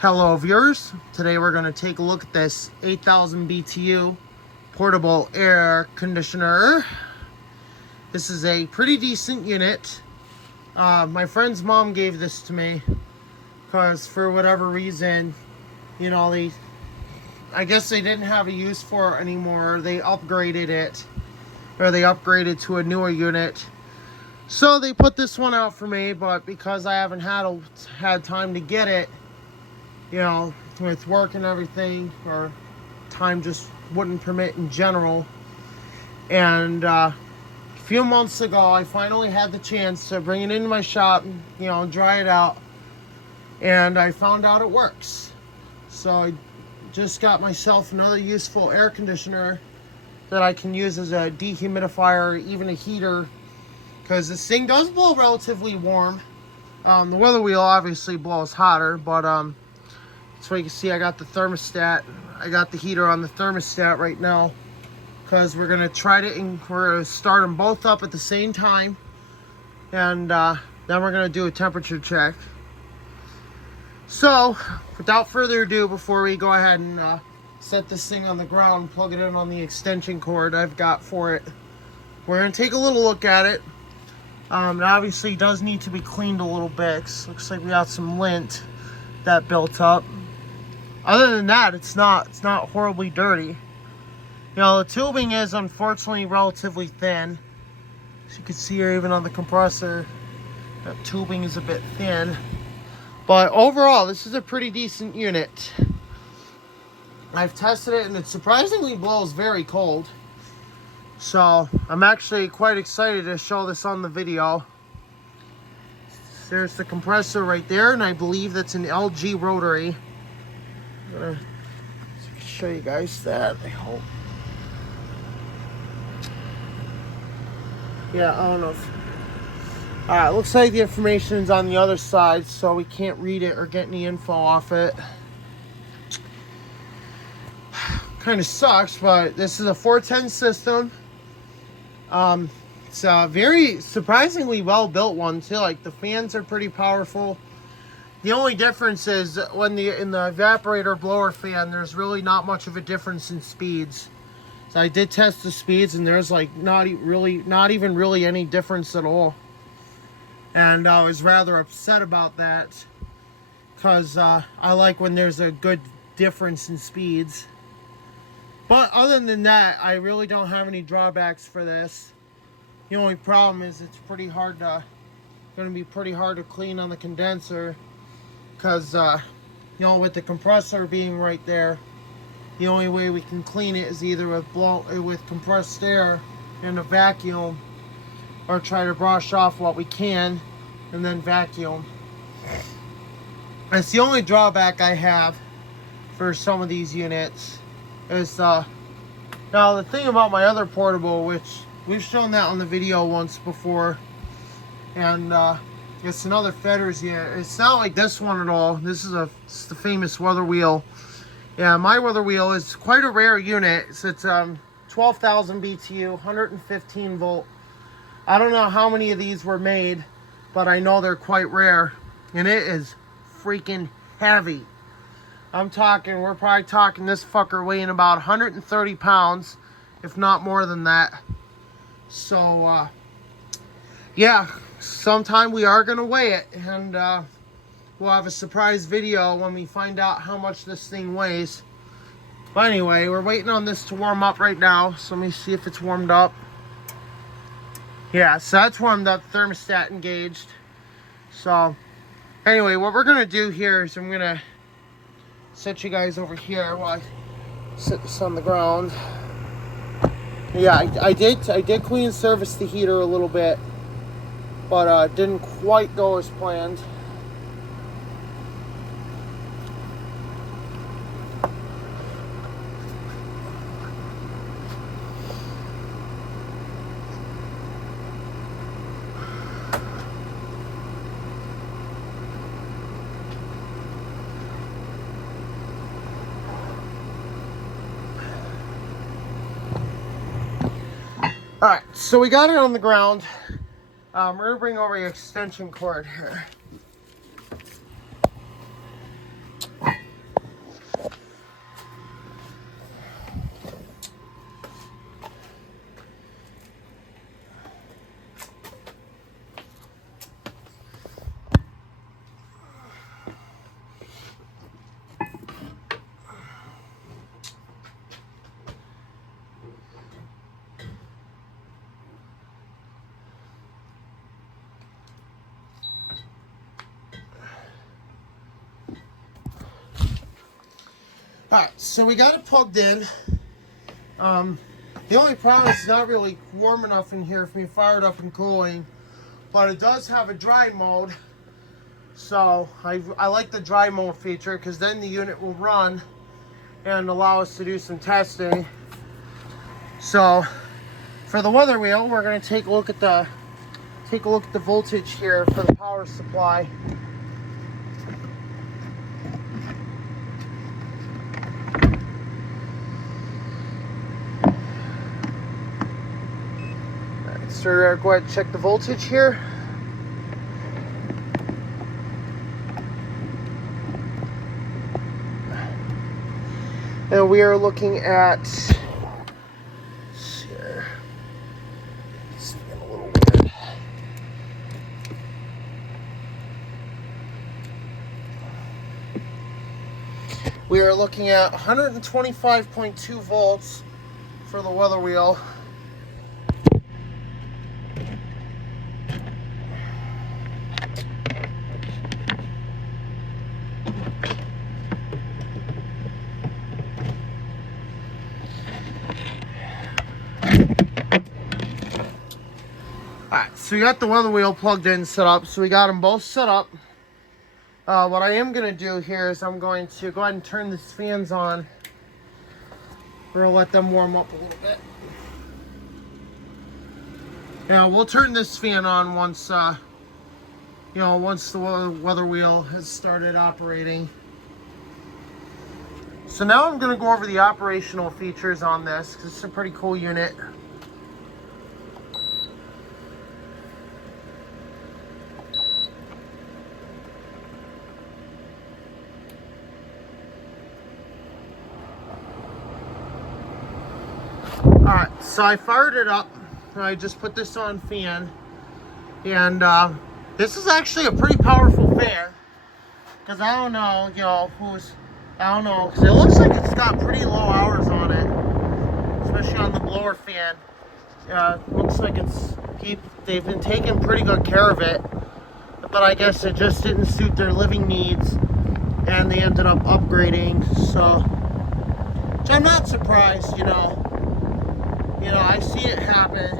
Hello viewers, today we're going to take a look at this 8,000 BTU portable air conditioner. This is a pretty decent unit. My friend's mom gave this to me because for whatever reason, I guess they didn't have a use for it anymore. They upgraded it, or they upgraded to a newer unit. So they put this one out for me, but because I haven't had time to get it, with work and everything, or time just wouldn't permit in general. And a few months ago, I finally had the chance to bring it into my shop, dry it out, and I found out it works. So I just got myself another useful air conditioner that I can use as a dehumidifier, even a heater, because this thing does blow relatively warm. The weather wheel obviously blows hotter, but so you can see I got the thermostat. I got the heater on the thermostat right now because we're going to try to, we're going to start them both up at the same time. And then we're going to do a temperature check. So, without further ado, before we go ahead and set this thing on the ground, plug it in on the extension cord I've got for it, we're going to take a little look at it. It obviously does need to be cleaned a little bit. Looks like we got some lint that built up. Other than that, it's not horribly dirty. The tubing is unfortunately relatively thin. As you can see here, even on the compressor, that tubing is a bit thin. But overall, this is a pretty decent unit. I've tested it and it surprisingly blows very cold. So I'm actually quite excited to show this on the video. There's the compressor right there, and I believe that's an LG rotary. I'm gonna show you guys that, I hope. Yeah, I don't know if... Alright, looks like the information's on the other side, so we can't read it or get any info off it. Kind of sucks, but this is a 410 system. It's a very surprisingly well built one too. Like, the fans are pretty powerful. The only difference is when in the evaporator blower fan, there's really not much of a difference in speeds. So I did test the speeds, and there's like not even really any difference at all. And I was rather upset about that because I like when there's a good difference in speeds. But other than that, I really don't have any drawbacks for this. The only problem is it's going to be pretty hard to clean on the condenser. Because, with the compressor being right there, the only way we can clean it is either with compressed air and a vacuum, or try to brush off what we can and then vacuum. That's the only drawback I have for some of these units. Is now the thing about my other portable, which we've shown that on the video once before, and it's another Fetters unit. It's not like this one at all. This is it's the famous weather wheel. Yeah, my weather wheel is quite a rare unit. It's 12,000 BTU, 115 volt. I don't know how many of these were made, but I know they're quite rare, and it is freaking heavy. We're probably talking this fucker weighing about 130 pounds, if not more than that. So, yeah, sometime we are going to weigh it, and we'll have a surprise video when we find out how much this thing weighs. But anyway, we're waiting on this to warm up right now, so let me see if it's warmed up. Yeah, so that's warmed up, thermostat engaged. So, anyway, what we're going to do here is I'm going to set you guys over here while I sit this on the ground. Yeah, I did clean and service the heater a little bit, but didn't quite go as planned. Alright, so we got it on the ground. We're going to bring over the extension cord here. Alright, so we got it plugged in. The only problem is it's not really warm enough in here for me to fire it up and cooling, but it does have a dry mode. So I like the dry mode feature because then the unit will run and allow us to do some testing. So for the weather wheel, we're going to take a look at the voltage here for the power supply. So we're going to go ahead and check the voltage here. And we are looking at, let's see here. It's getting a little weird. We are looking at 125.2 volts for the weather wheel. Alright, so we got the weather wheel plugged in, set up. So we got them both set up. What I am going to do here is I'm going to go ahead and turn these fans on. We're going to let them warm up a little bit. Now, we'll turn this fan on once, once the weather wheel has started operating. So now I'm going to go over the operational features on this, because it's a pretty cool unit. Alright, so I fired it up. I just put this on fan. And this is actually a pretty powerful fan. Because I don't know, because it looks like it's got pretty low hours on it. Especially on the blower fan. Looks like they've been taking pretty good care of it. But I guess it just didn't suit their living needs. And they ended up upgrading. So, which I'm not surprised, I see it happen,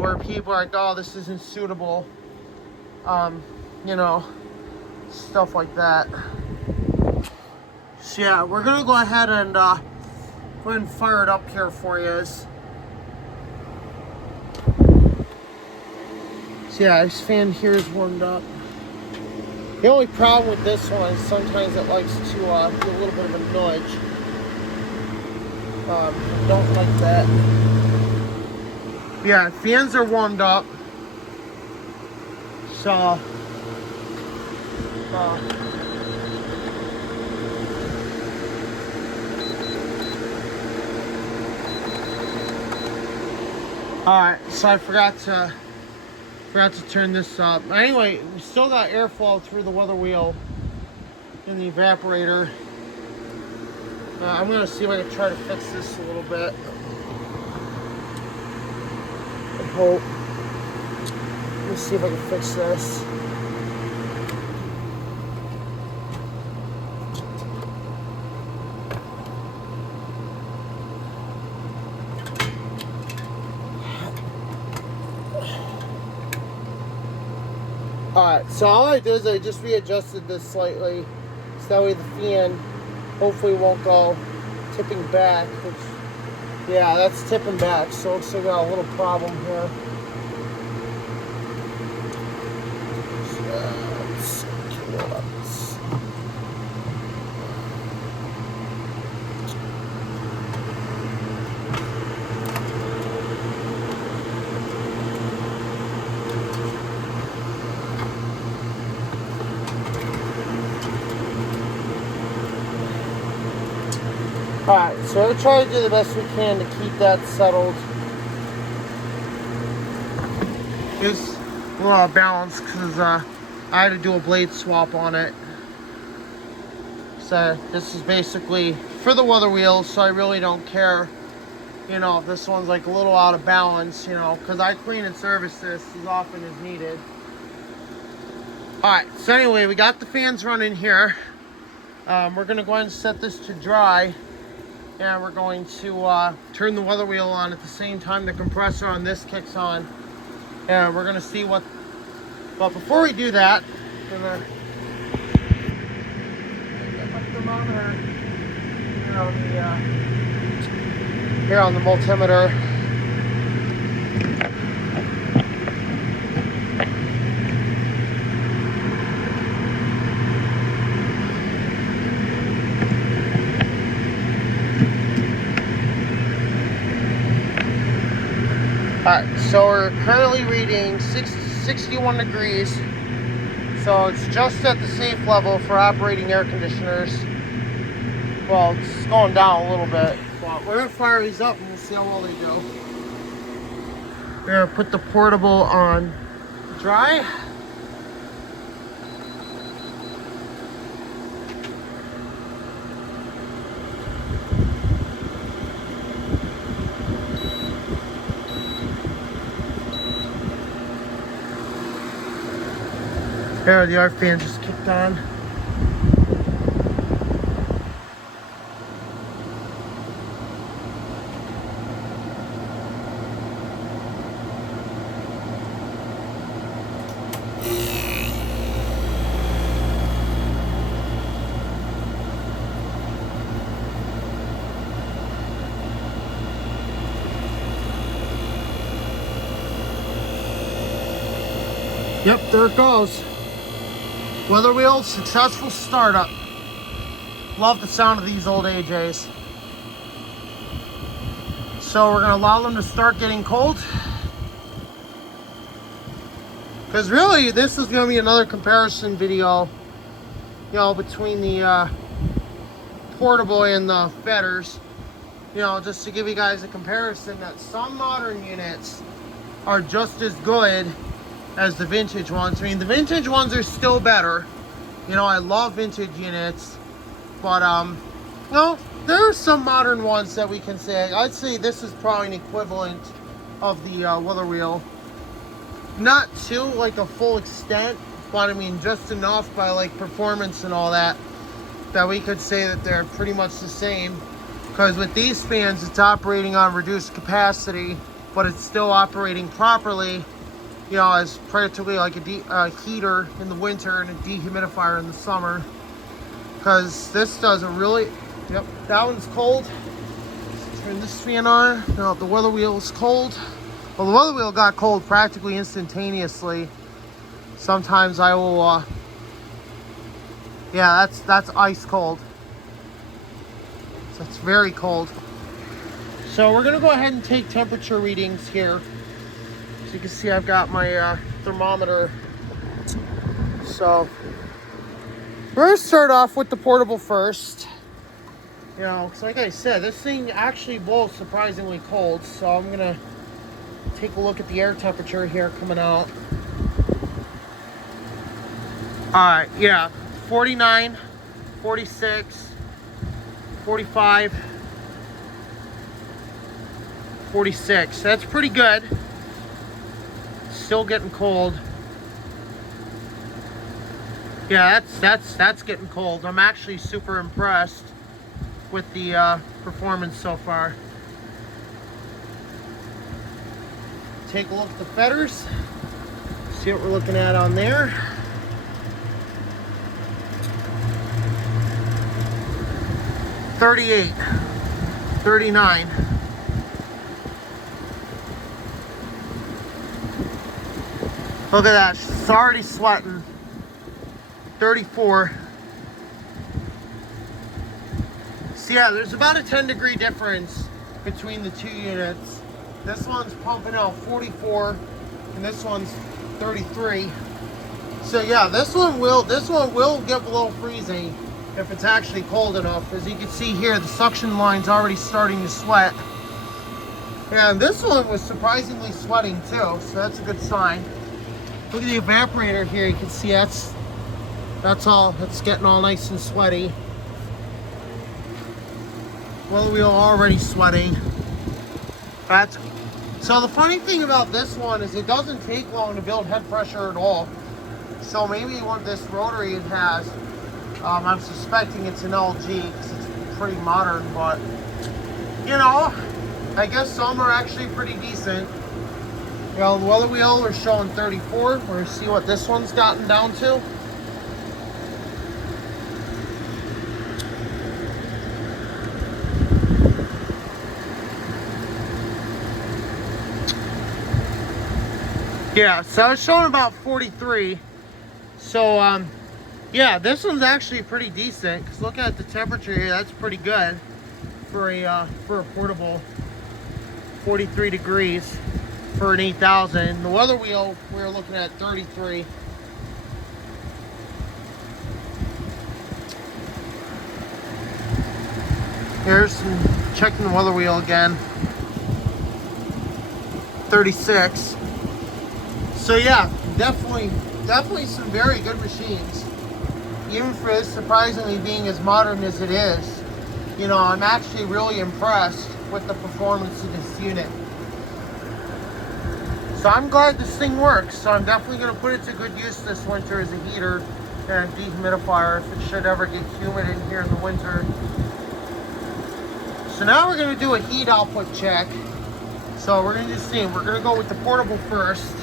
where people are like, oh, this isn't suitable, stuff like that. So yeah, we're going to go ahead and fire it up here for you. So yeah, this fan here is warmed up. The only problem with this one is sometimes it likes to do a little bit of a nudge. Don't like that. Yeah, fans are warmed up. So, alright, so I forgot to turn this up. Anyway, we still got airflow through the weather wheel in the evaporator. I'm going to see if I can try to fix this a little bit. I hope. Let me see if I can fix this. Alright, so all I did is I just readjusted this slightly. So that way the fan hopefully won't go tipping back, which, yeah, that's tipping back, so it looks like we got a little problem here. Alright, so we'll try to do the best we can to keep that settled. It's a little out of balance because I had to do a blade swap on it. So this is basically for the weather wheel, so I really don't care, if this one's like a little out of balance, because I clean and service this as often as needed. Alright, so anyway, we got the fans running here. We're going to go ahead and set this to dry. And we're going to turn the weather wheel on at the same time the compressor on this kicks on. And we're going to see what... But before we do that, I'm going to get my thermometer here on the multimeter. Alright, so we're currently reading 61 degrees. So it's just at the safe level for operating air conditioners. Well, it's going down a little bit. But we're going to fire these up and we'll see how well they do. We're going to put the portable on dry. There, the air fan just kicked on. Yep, there it goes. Weather wheel, successful startup. Love the sound of these old AJs. So we're going to allow them to start getting cold. Because really, this is going to be another comparison video, you know, between the portable and the fetters. You know, just to give you guys a comparison that some modern units are just as good as the vintage ones. I mean, the vintage ones are still better. You know, I love vintage units, but you know, there are some modern ones that we can say. I'd say this is probably an equivalent of the weather wheel. Not to like a full extent, but I mean just enough by like performance and all that, that we could say that they're pretty much the same. Because with these fans, it's operating on reduced capacity, but it's still operating properly. You know, as practically like a heater in the winter and a dehumidifier in the summer. Because this does a really... Yep, that one's cold. Let's turn this fan on. Now the weather wheel is cold. Well, the weather wheel got cold practically instantaneously. Sometimes I will... yeah, that's ice cold. So it's very cold. So we're going to go ahead and take temperature readings here. So you can see I've got my thermometer. So we're going to start off with the portable first. You know, because like I said, this thing actually blows surprisingly cold. So I'm going to take a look at the air temperature here coming out. Alright, yeah, 49, 46, 45, 46. That's pretty good. Still getting cold. Yeah, that's getting cold. I'm actually super impressed with the performance so far. Take a look at the fetters. See what we're looking at on there. $38, $39. Look at that, it's already sweating. 34. So yeah, there's about a 10-degree difference between the two units. This one's pumping out 44, and this one's 33. So yeah, this one will get below freezing if it's actually cold enough. As you can see here, the suction line's already starting to sweat. And this one was surprisingly sweating too, so that's a good sign. Look at the evaporator here. You can see that's getting all nice and sweaty. Weather wheel already sweating. So the funny thing about this one is it doesn't take long to build head pressure at all. So maybe what this rotary it has I'm suspecting it's an LG because it's pretty modern, but you know, I guess some are actually pretty decent. You know, the weather wheel we're showing 34. We're gonna see what this one's gotten down to. Yeah, so it's showing about 43. So yeah, this one's actually pretty decent. Cause looking at the temperature here, that's pretty good for a portable. 43 degrees for an 8000. The weather wheel we were looking at 33. Here's checking the weather wheel again. 36. So yeah, definitely some very good machines. Even for this surprisingly being as modern as it is, you know, I'm actually really impressed with the performance of this unit. So I'm glad this thing works. So I'm definitely going to put it to good use this winter as a heater and dehumidifier if it should ever get humid in here in the winter. So now we're going to do a heat output check. So we're going to just see. We're going to go with the portable first.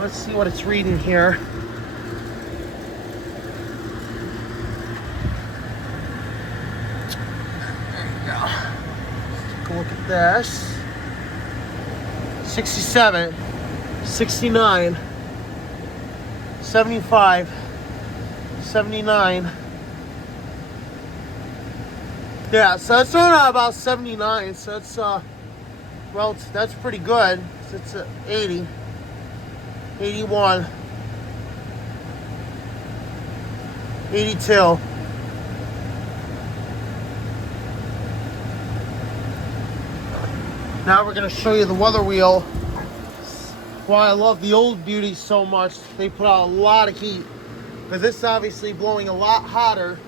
Let's see what it's reading here. Look at this. 67, 69, 75, 79. Yeah, so it's running at about 79. So it's well, that's pretty good. So it's 80, 81, 82. Now we're going to show you the weather wheel. Why I love the old beauties so much. They put out a lot of heat. But this is obviously blowing a lot hotter.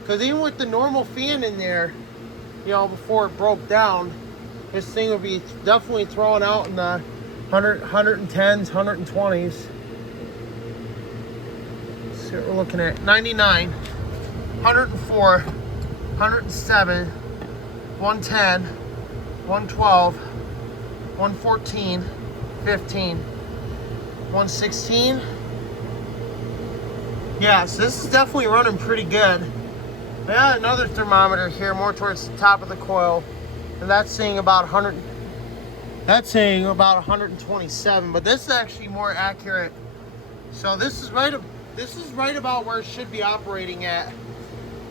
Because even with the normal fan in there, you know, before it broke down, this thing would be definitely throwing out in the 110s, 120s. Let's see what we're looking at. 99, 104, 107, 110, 112, 114, 15, 116. Yeah, so this is definitely running pretty good. I got another thermometer here, more towards the top of the coil, and that's saying about 100. That's saying about 127, but this is actually more accurate. So this is right about where it should be operating at.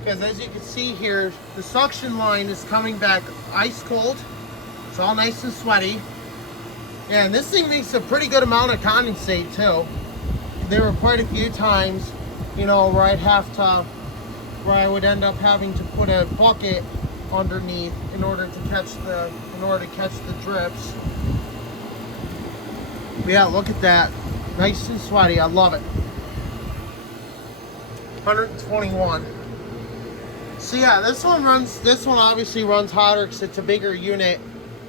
Because as you can see here, the suction line is coming back ice cold. It's all nice and sweaty. And this thing makes a pretty good amount of condensate too. There were quite a few times, you know, where I would end up having to put a bucket underneath in order to catch the drips. But yeah, look at that. Nice and sweaty. I love it. 121. So yeah, this one obviously runs hotter because it's a bigger unit,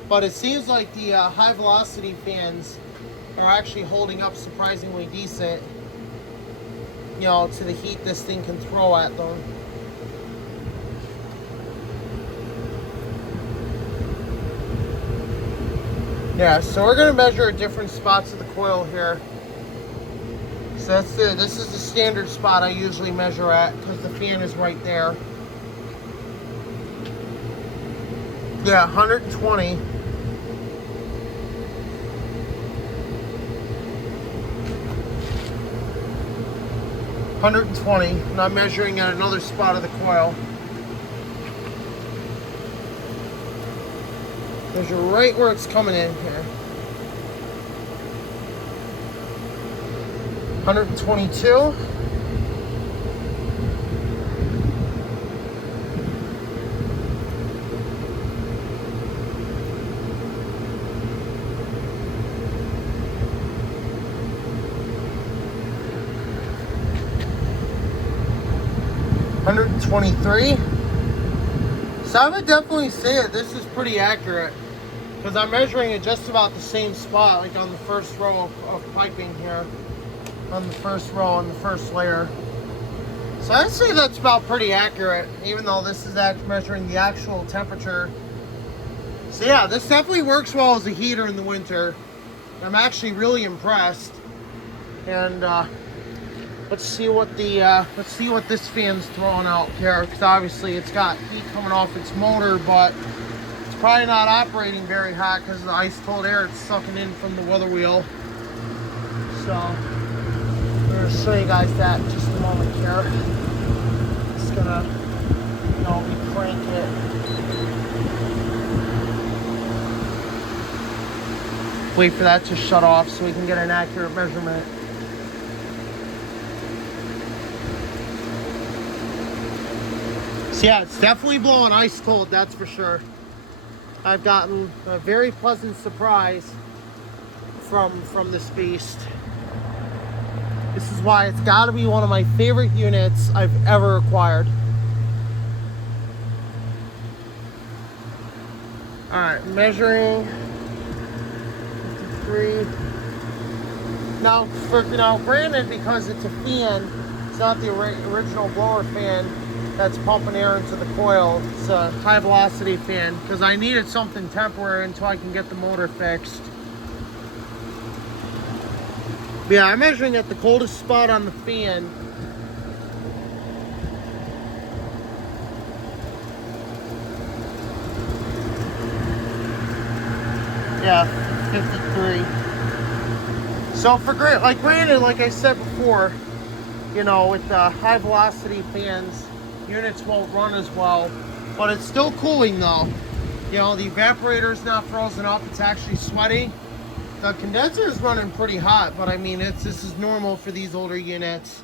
but it seems like the high velocity fans are actually holding up surprisingly decent, you know, to the heat this thing can throw at them. Yeah, so we're gonna measure at different spots of the coil here. So this is the standard spot I usually measure at because the fan is right there. Yeah, 120. And I'm measuring at another spot of the coil. Measure right where it's coming in here. 122. $123. So I would definitely say that this is pretty accurate because I'm measuring at just about the same spot, like on the first row of piping here, on the first row, on the first layer. So I'd say that's about pretty accurate, even though this is measuring the actual temperature. So yeah, this definitely works well as a heater in the winter. I'm actually really impressed. And let's see what this fan's throwing out here, because obviously it's got heat coming off its motor, but it's probably not operating very hot because of the ice cold air it's sucking in from the weather wheel. So I'm gonna show you guys that in just a moment here. Just gonna, crank it. Wait for that to shut off so we can get an accurate measurement. So yeah, it's definitely blowing ice cold, that's for sure. I've gotten a very pleasant surprise from this beast. This is why it's got to be one of my favorite units I've ever acquired. All right, measuring 53. Now, granted, because it's a fan, it's not the original blower fan that's pumping air into the coil. It's a high velocity fan because I needed something temporary until I can get the motor fixed. But yeah, I'm measuring at the coldest spot on the fan. Yeah, 53. So granted, like I said before, with the high velocity fans, units won't run as well, but it's still cooling though. The evaporator's not frozen up, it's actually sweaty. The condenser is running pretty hot, but I mean, this is normal for these older units,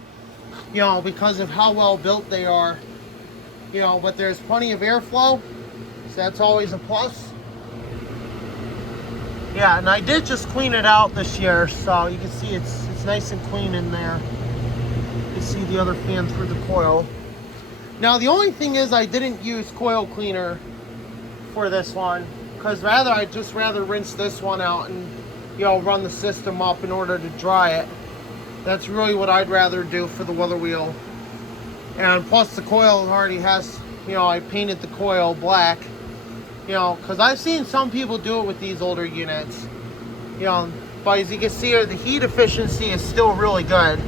because of how well built they are. But there's plenty of airflow, so that's always a plus. Yeah, and I did just clean it out this year, so you can see it's nice and clean in there. You can see the other fan through the coil. Now the only thing is I didn't use coil cleaner for this one, because I'd just rather rinse this one out and run the system up in order to dry it. That's really what I'd rather do for the weather wheel. And plus the coil already has, I painted the coil black, because I've seen some people do it with these older units. But as you can see here, the heat efficiency is still really good.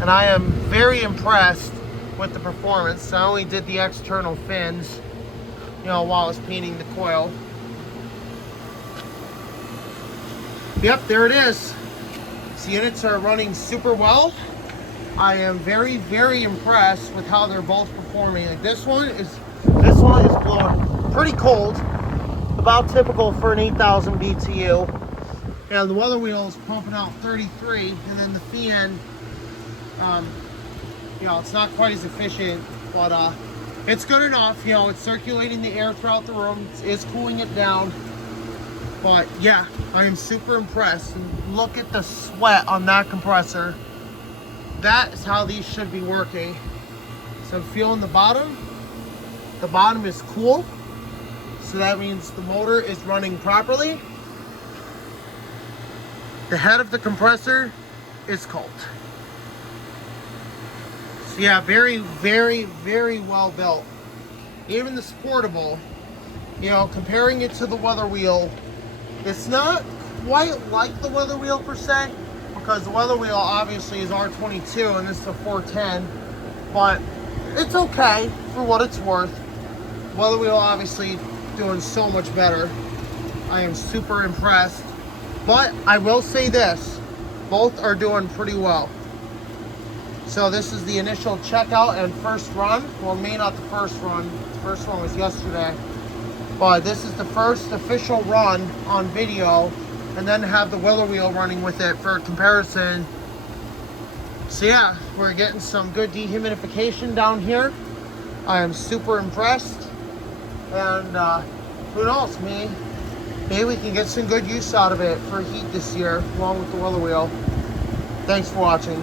And I am very impressed with the performance. I only did the external fins, while I was painting the coil. Yep, there it is. These units are running super well. I am very, very impressed with how they're both performing. Like this one is blowing pretty cold, about typical for an 8,000 BTU. And the weather wheel is pumping out 33, and then the fan, it's not quite as efficient, but it's good enough. It's circulating the air throughout the room. It's cooling it down. But yeah, I am super impressed. And look at the sweat on that compressor. That is how these should be working. So I'm feeling the bottom. The bottom is cool. So that means the motor is running properly. The head of the compressor is cold. So yeah, very, very, very well built. Even this portable, comparing it to the weather wheel, it's not quite like the weather wheel per se, because the weather wheel obviously is R22 and this is a 410, but it's okay for what it's worth. Weather wheel obviously doing so much better. I am super impressed, but I will say this, both are doing pretty well. So this is the initial checkout and first run. Well, maybe not the first run. The first one was yesterday. But this is the first official run on video, and then have the weather wheel running with it for a comparison. So yeah, we're getting some good dehumidification down here. I am super impressed. And who knows, maybe we can get some good use out of it for heat this year, along with the weather wheel. Thanks for watching.